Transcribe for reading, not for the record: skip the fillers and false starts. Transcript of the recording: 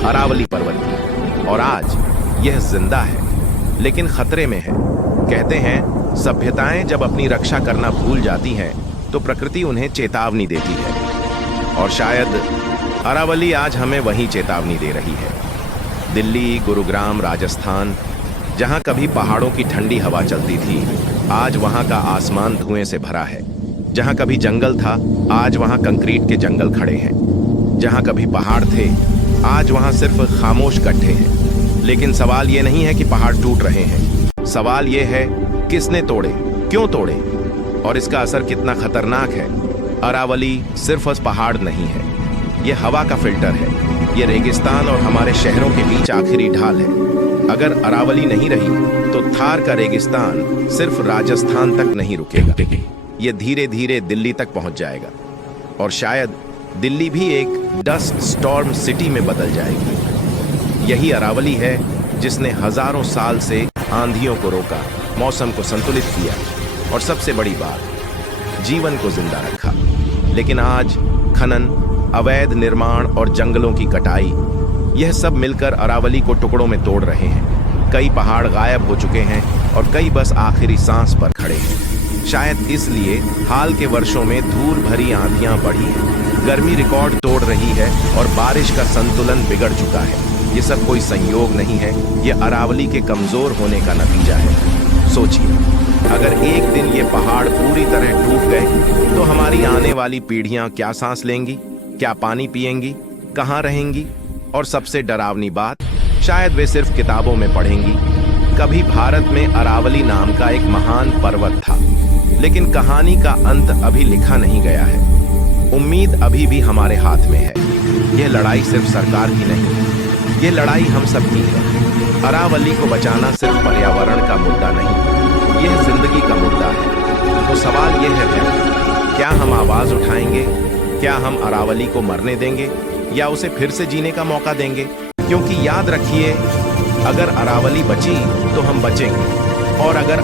अरावली पर्वत की, और आज यह जिंदा है लेकिन खतरे में है। कहते हैं सभ्यताएं जब अपनी रक्षा करना भूल जाती हैं तो प्रकृति उन्हें चेतावनी देती है, और शायद अरावली आज हमें वही चेतावनी दे रही है। दिल्ली, गुरुग्राम, राजस्थान, जहां कभी पहाड़ों की ठंडी हवा चलती थी, आज वहां का आसमान धुएं से भरा है। जहां कभी जंगल था, आज वहां कंक्रीट के जंगल खड़े हैं। जहां कभी पहाड़ थे, आज वहां सिर्फ खामोश गड्ढे हैं। लेकिन सवाल ये नहीं है कि पहाड़ टूट रहे हैं, सवाल ये है किसने तोड़े, क्यों तोड़े, और इसका असर कितना खतरनाक है। अरावली सिर्फ पहाड़ नहीं है, ये हवा का फिल्टर है, ये रेगिस्तान और हमारे शहरों के बीच आखिरी ढाल है। अगर अरावली नहीं रही तो थार का रेगिस्तान सिर्फ राजस्थान तक नहीं रुकेगा, ये धीरे धीरे दिल्ली तक पहुंच जाएगा, और शायद दिल्ली भी एक डस्ट स्टॉर्म सिटी में बदल जाएगी। यही अरावली है जिसने हजारों साल से आंधियों को रोका, मौसम को संतुलित किया, और सबसे बड़ी बात, जीवन को जिंदा रखा। लेकिन आज खनन, अवैध निर्माण और जंगलों की कटाई, यह सब मिलकर अरावली को टुकड़ों में तोड़ रहे हैं। कई पहाड़ गायब हो चुके हैं और कई बस आखिरी सांस पर खड़े हैं। शायद इसलिए हाल के वर्षों में धूल भरी आंधियां बढ़ी हैं, गर्मी रिकॉर्ड तोड़ रही है और बारिश का संतुलन बिगड़ चुका है। ये सब कोई संयोग नहीं है, ये अरावली के कमजोर होने का नतीजा है। सोचिए, अगर एक दिन ये पहाड़ पूरी तरह टूट गए तो हमारी आने वाली पीढ़ियां क्या सांस लेंगी, क्या पानी पिएंगी, कहाँ रहेंगी, और सबसे डरावनी बात, शायद वे सिर्फ किताबों में पढ़ेंगी। कभी भारत में अरावली नाम का एक महान पर्वत था, लेकिन कहानी का अंत अभी लिखा नहीं गया है। उम्मीद अभी भी हमारे हाथ में है। यह लड़ाई सिर्फ सरकार की नहीं, ये लड़ाई हम सब की है। अरावली को बचाना सिर्फ पर्यावरण का मुद्दा नहीं, यह जिंदगी का मुद्दा है। तो सवाल यह है, क्या हम आवाज उठाएंगे? क्या हम अरावली को मरने देंगे या उसे फिर से जीने का मौका देंगे? क्योंकि याद रखिए, अगर अरावली बची तो हम बचेंगे, और अगर